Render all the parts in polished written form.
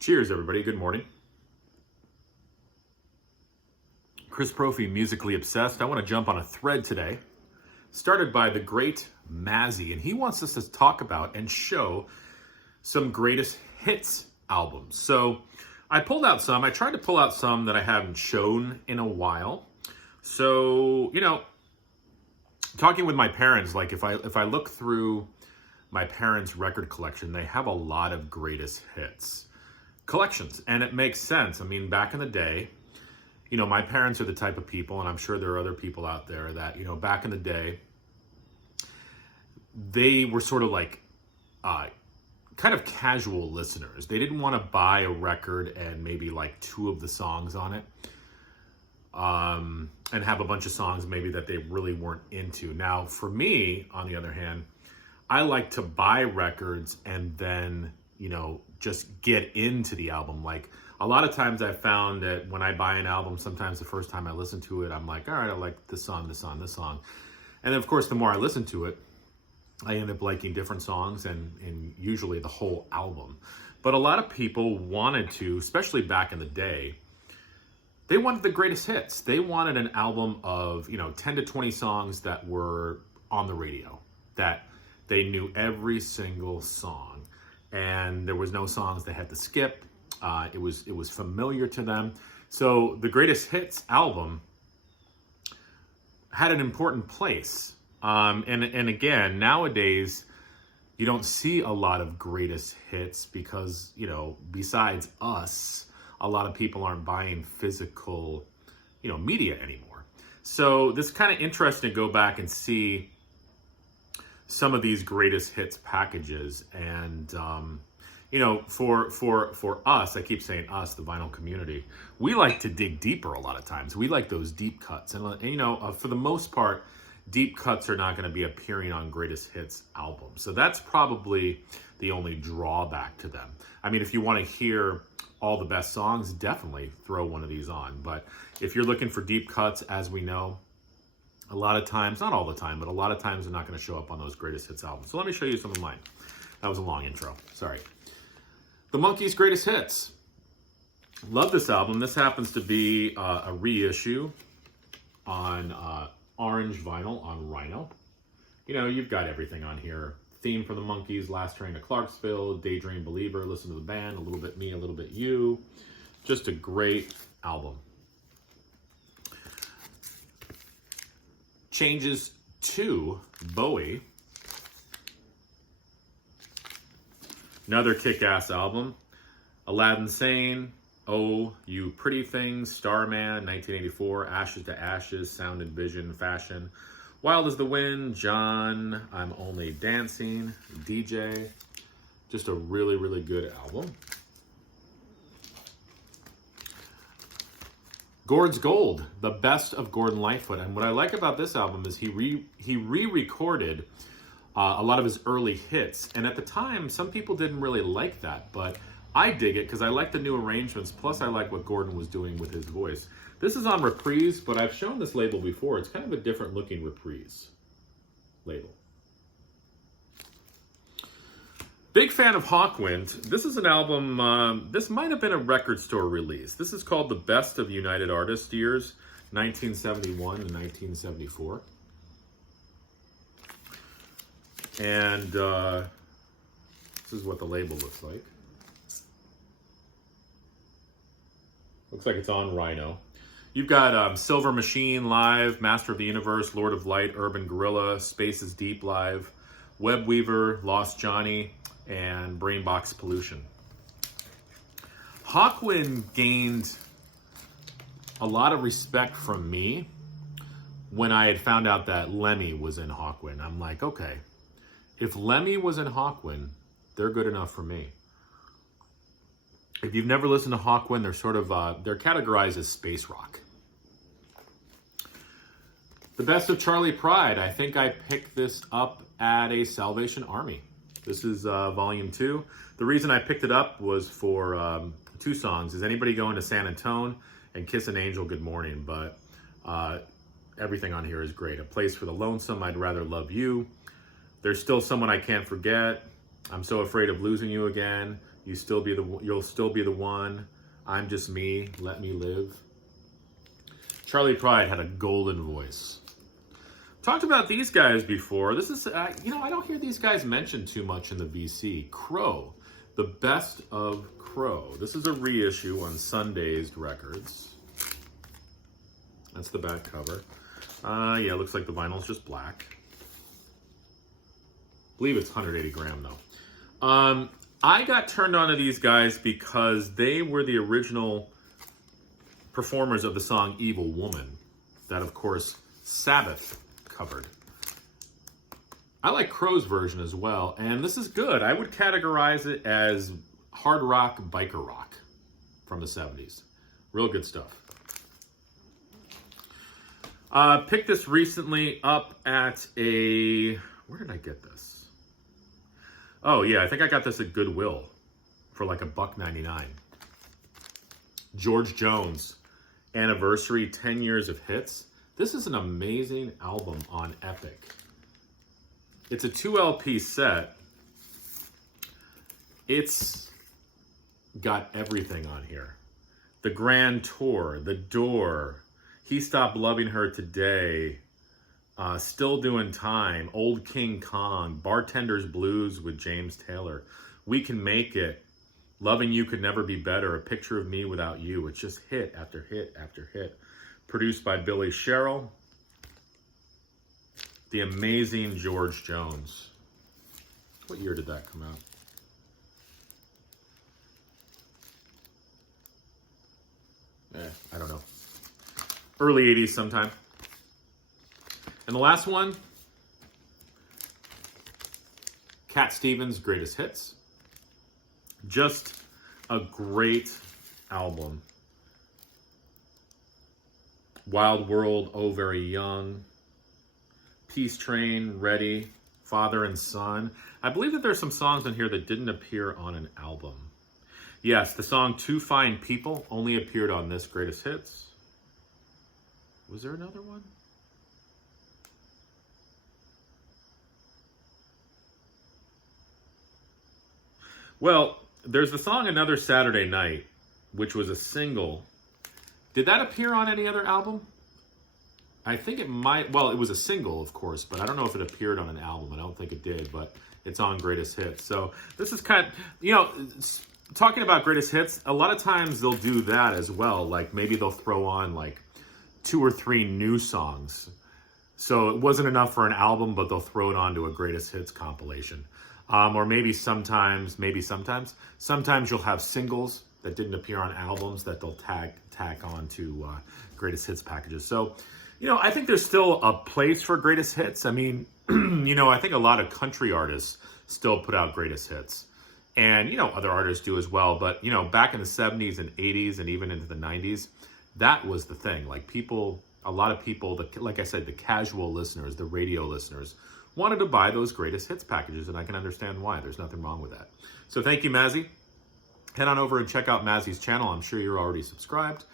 Cheers, everybody. Good morning. Chris Profi, Musically Obsessed. I want to jump on a thread today, started by the great Mazzy, and he wants us to talk about and show some greatest hits albums. So I pulled out some. I tried to pull out some that I haven't shown in a while. So, talking with my parents, like if I look through my parents' record collection, they have a lot of greatest hits collections, and it makes sense. I mean, back in the day, my parents are the type of people, and I'm sure there are other people out there that, back in the day, they were sort of like kind of casual listeners. They didn't want to buy a record and maybe like two of the songs on it, and have a bunch of songs maybe that they really weren't into. Now, for me, on the other hand, I like to buy records and then, just get into the album. Like a lot of times I've found that when I buy an album, sometimes the first time I listen to it, I'm like, all right, I like this song, this song, this song. And then of course, the more I listen to it, I end up liking different songs and usually the whole album. But a lot of people wanted to, especially back in the day, they wanted the greatest hits. They wanted an album of, 10 to 20 songs that were on the radio, that they knew every single song. And there was no songs they had to skip. It was familiar to them. So the greatest hits album had an important place. And again, nowadays, you don't see a lot of greatest hits because, besides us, a lot of people aren't buying physical, media anymore. So this is kind of interesting to go back and see some of these greatest hits packages. And, for us, I keep saying us, the vinyl community, we like to dig deeper a lot of times. We like those deep cuts. And for the most part, deep cuts are not going to be appearing on greatest hits albums. So that's probably the only drawback to them. I mean, if you want to hear all the best songs, definitely throw one of these on. But if you're looking for deep cuts, as we know, a lot of times, not all the time, but a lot of times they're not going to show up on those greatest hits albums. So let me show you some of mine. That was a long intro. Sorry. The Monkees' Greatest Hits. Love this album. This happens to be a reissue on orange vinyl on Rhino. You've got everything on here. Theme for the Monkees, Last Train to Clarksville, Daydream Believer, Listen to the Band, A Little Bit Me, A Little Bit You. Just a great album. Changes to Bowie. Another kick-ass album. Aladdin Sane, Oh, You Pretty Things, Starman, 1984, Ashes to Ashes, Sound and Vision, Fashion, Wild as the Wind, John, I'm Only Dancing, DJ. Just a really, really good album. Gord's Gold, the best of Gordon Lightfoot. And what I like about this album is he re-recorded a lot of his early hits. And at the time, some people didn't really like that, but I dig it because I like the new arrangements. Plus, I like what Gordon was doing with his voice. This is on Reprise, but I've shown this label before. It's kind of a different looking Reprise label. Big fan of Hawkwind. This is an album, this might have been a record store release. This is called The Best of United Artists Years, 1971 and 1974. And this is what the label looks like. Looks like it's on Rhino. You've got Silver Machine Live, Master of the Universe, Lord of Light, Urban Gorilla, Space is Deep Live, Web Weaver, Lost Johnny, and Brainbox Pollution. Hawkwind gained a lot of respect from me when I had found out that Lemmy was in Hawkwind. I'm like, okay, if Lemmy was in Hawkwind, they're good enough for me. If you've never listened to Hawkwind, they're sort of, they're categorized as space rock. The Best of Charlie Pride. I think I picked this up at a Salvation Army. This is volume 2. The reason I picked it up was for two songs. Is Anybody Going to San Antone and Kiss an Angel Good Morning. But everything on here is great. A Place for the Lonesome, I'd Rather Love You. There's Still Someone I Can't Forget. I'm so afraid of losing you again. You'll still be the one. I'm just me. Let me live. Charlie Pride had a golden voice. Talked about these guys before. This is, I don't hear these guys mentioned too much in the VC. Crow, the best of Crow. This is a reissue on Sundazed Records. That's the back cover. Yeah, it looks like the vinyl's just black. I believe it's 180 gram though. I got turned on to these guys because they were the original performers of the song Evil Woman, that of course Sabbath covered. I like Crow's version as well, and this is good. I would categorize it as hard rock, biker rock from the 70s. Real good stuff. Picked this recently up at a, where did I get this? Oh yeah, I think I got this at Goodwill for like $1.99. George Jones, Anniversary 10 Years of Hits. This is an amazing album on Epic. It's a 2 LP set. It's got everything on here. The Grand Tour, The Door, He Stopped Loving Her Today, Still Doing Time, Old King Kong, Bartender's Blues with James Taylor, We Can Make It, Loving You Could Never Be Better, A Picture of Me Without You. It's just hit after hit after hit. Produced by Billy Sherrill. The amazing George Jones. What year did that come out? I don't know. Early 80s sometime. And the last one, Cat Stevens' Greatest Hits. Just a great album. Wild World, Oh Very Young, Peace Train, Ready, Father and Son. I believe that there's some songs on here that didn't appear on an album. Yes, the song Two Fine People only appeared on this Greatest Hits. Was there another one? Well, there's the song Another Saturday Night, which was a single. Did that appear on any other album? I think it might. Well, it was a single, of course, but I don't know if it appeared on an album. I don't think it did, but it's on Greatest Hits. So this is kind of, talking about Greatest Hits, a lot of times they'll do that as well. Like maybe they'll throw on like 2 or 3 new songs. So it wasn't enough for an album, but they'll throw it onto a Greatest Hits compilation. Or maybe sometimes you'll have singles that didn't appear on albums that they'll tack on to Greatest Hits packages. So, I think there's still a place for Greatest Hits. I mean, I think a lot of country artists still put out Greatest Hits. And, other artists do as well. But, back in the 70s and 80s and even into the 90s, that was the thing. Like a lot of people, like I said, the casual listeners, the radio listeners, wanted to buy those Greatest Hits packages, and I can understand why. There's nothing wrong with that. So thank you, Mazzy. Head on over and check out Mazzy's channel. I'm sure you're already subscribed.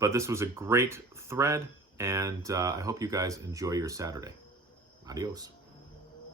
But this was a great thread, and I hope you guys enjoy your Saturday. Adios.